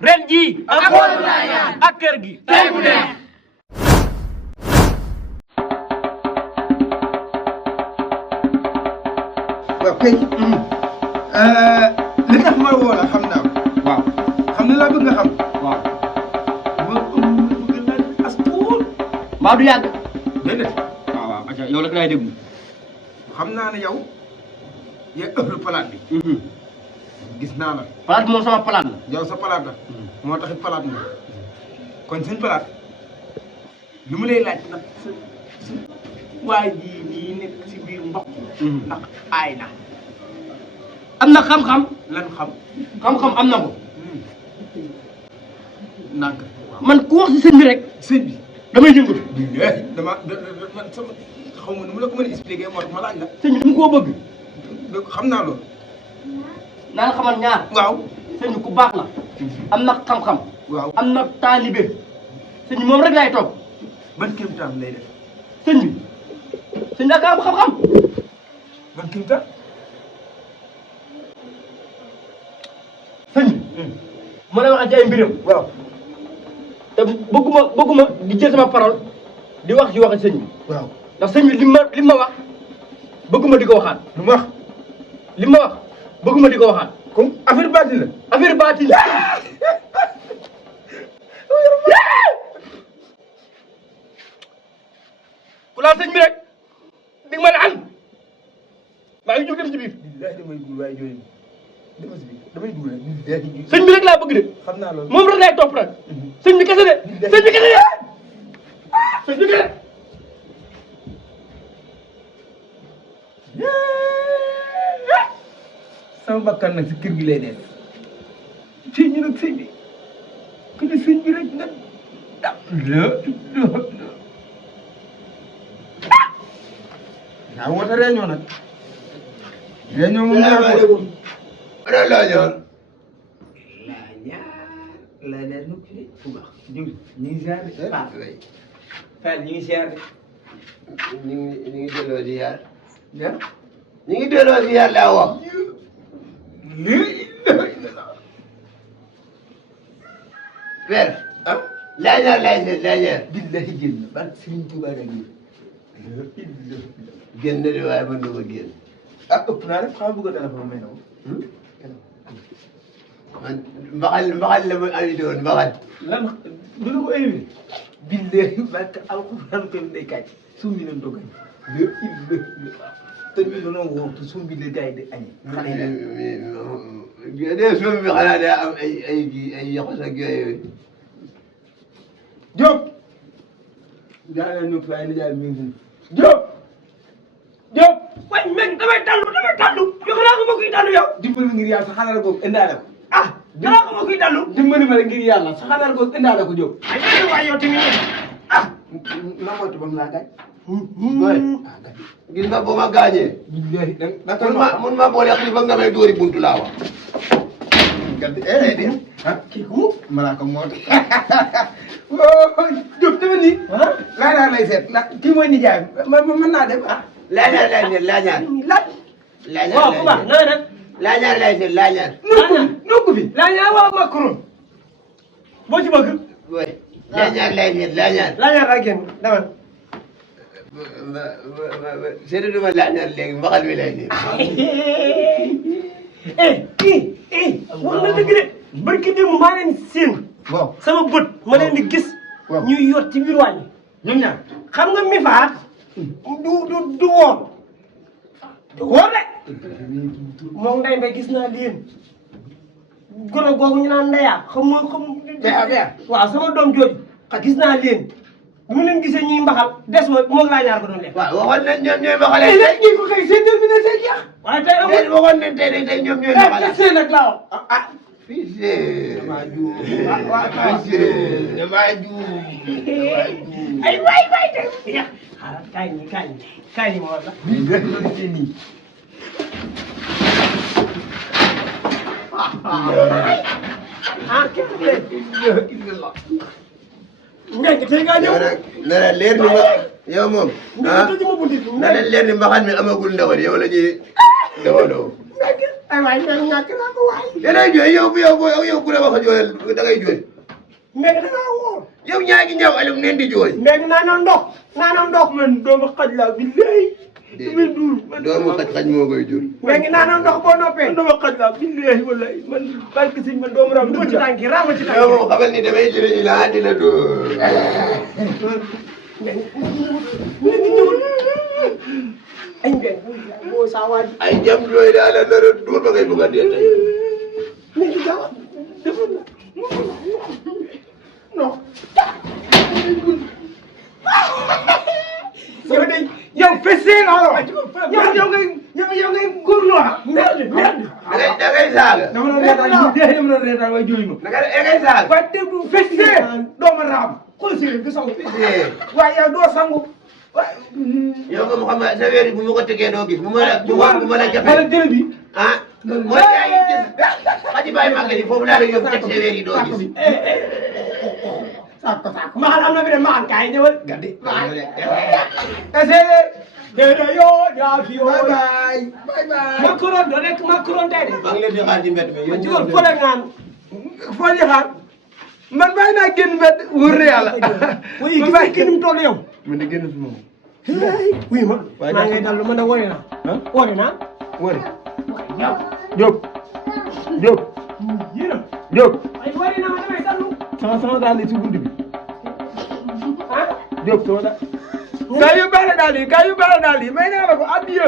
ren jii ak kër gi tey bu neex. waaw kay li tax ma woo la xam naa ko. waaw xam ne laa bëgg nga xam. waaw. ma bëgg naa as tuut. mbaa du yàgg. déedéet. waaw waaw acca yow rek laay déglu. xam naa ne yow yaa ëpp palaat bi. gis naa la. palaat bi moom sama palaat la. yow sa palaat la. moo taxit palaat nga. kon suñ palaat lu mu lay laaj nag sa waa ji nii nekk si biir ndox. ndax aay na. am na xam-xam. lan xam. xam-xam am na ko. nànk man ku wax si sëñ bi rek. sëñ bi. damay yëngatu. dama man sama xaw ma nu mu la ko mën a expliquer moo tax ma laaj la. sëñ bi dama koo bëgg. xam naa loolu. naa la xamal ñaar. waaw. sëñ bi ku baax la. am na xam-xam. waaw am na taalibe. sëñ bi moom rek laay toog. ban kéemtaan lay def. sëñ bi. sëñ bi daa am xam-xam. ban kéemtaan. sëñ bi. ma lay wax ci ay mbiram. waaw. te bëgguma di jël sama parole di wax ci waxi sëñ bi. waaw. ndax sëñ bi li ma wax bëgguma di ko waxaat. lu ma wax. li ma wax bëgguma di ko waxaat. comme affaire baatin la. affaire baatin la. ku laal sëñ bi rek di nga ma ne an maa ngi jóg dem ci biir. billahi damay dugg waaye jooju dama si biir damay dugg rek billahi. sëñ bi rek laa bëgg de. xam naa loolu. moom rek laay topp nag. sëñ bi kese de. sëñ bi kese de. sëñ bi kese. sama bakkan nag si kër gi lay dee. sëñ bi nag sëñ bi. ku ne sëñ bi rek nga da naa woote réunion nag. réunion moom laa ko. ana laañaar. laañaar nu ci bu baax. ñu ngi ziar de. Fall ñu ngi ziar de. ñu ngi delloo di yaar. ah. ñu ngi delloo di yaar laa wax. père. ah. laañaar laay seet laañaar. billahi génn ban Serigne Touba la génn. génn de waaye man du ma génn. ah ëpp naa rek xaw ma bëgg a téléphone may na ko. man mbaxal la ma invité woon mbaxal. lan du la ko invité. billahi barke alxuraan ko day kàcc. suum bi leen dogal. te ñu doon woo te suum bi la gars yi di añi. xale yi de suum bi xanaa daa am ay yoxos ak yooyu. Diop. daa leen ñëw fi ay nijaay mi ngi Diop. Diop. waaye man damay tallu. yow xanaa ko ma kuy tallu yow. dimbali ngir yàlla sa xalaat googu indaale ko. ah xanaa ko ma kuy tallu. dimbali ma ngir yàlla sa xalaat googu indaale ko Diop. ay waay yow tamit ah. na moytu ba mu laa gaañ. gis nga bu ma gaañee. billahi da mun ma boole xalifa nga may dóori buntu laa wax. kii ku malaaka moo tax. Diop tamit nii. laa daal lay seet la kii mooy nijaay mën naa dem ah. laañaar laay seet laañaar. laañaar waaw bu baax na def. laañaar laay seet laañaar. nokku fi. laa ñaar wala Macron boo ci bëgg. oui laañaar laay seet laañaar. laa ñaar daa génn demal. seetlu ma laañaar léegi mbaxal mi lay seet. wax na dëgg de barki démb maa leen séen. waaw sama bët ma leen di gis. waaw ñuy yor ci biir wàññi. ñoom ñaar. xam nga mi faat du woor. du woor de. moom Ndeye Mbaye gis naa leen. gone googu ñu naan ndeyaa xam. Beya. waaw sama doom jooju. gis naa leen. bu mu leen gisee ñuy mbaxal des ma moom laa ñaar ko doon def. waaw waxoon nañ ñoom ñooy mbaxalee. léegi ñu ko xëy seen bi ne seen jeex. waaye tey amul. tey waxoon nañ tey ñoom ñooy mbaxalee. seen nag laa wax. ah fii see. damaa juum. ay waay tey jeex. xaaral kaay ñi moo la. ah képp Ngengue tey ngaa ñëw. na la leer ni ma yow moom. ah na la leer ni mbaxal mi amagul ndawal yow la ñuy ndawaloo. ay waay mais ñàkk naa ko waay. yéenay jooy yow ku la wax a jooyal da ngay jooy. mais da ngaa wóor. yow ñaa ngi ñëw alum neen di jooy. mais naanoo ndox man doomu xaj laa billahi. damay duul man doomu xaj moo koy jur. mais ngi naanoo ndox boo noppee. man doomu xaj laa billahi wallahi man barke sëñ man doomu ram rama ci tànki rama ci yow tànki. moom xamal ni damay jëlee ñu la dina dóor. ay mbéy boo saa waaj. ay jam jooy daal la nar a dóor ba ngay bëgg a dee tey. mais du gaaw defoon na non. yow de yow fessé la yow ngay góorlu ah. merde. da ngay saaga. dama doon reetaan waaye jooy ma. da ngay saaga. waaye te fessé doomu raam. xool si du sangu. waaye yow doo sangu. yow moom xam nga sa weer yi bu ma ko tegee doo gis bu ma la jafe. wala jël bi. ah mooy yaa ngi gis xaji bàyyi màggal yi foofu laa la yóbbu teg sa weer yi doo gis. saako maxal am na fi de maxal kaay ñëwal. gàddi. essayé. déedéet yoo yaa fi yoo. bye bye. macaron doo nekk macaron tey de. maa ngi leen di xaar ci mbedd mi. ma jógal fële ngaan. foo ñu xaar man bàyyi naa génn mbedd wóor na yàlla. oui gis nga kii ni mu toll yow. man de génn suma moom. oui ma. maa ngay dallu man de wóore naa. wóore naa. wóore. Diop. Diop. yéen Diop. ay wóore naa ma damay dallu. sama daal di ci bunt bi. ah. Diop sama daal. kaa yu baale daal yi may naa la ko addiya.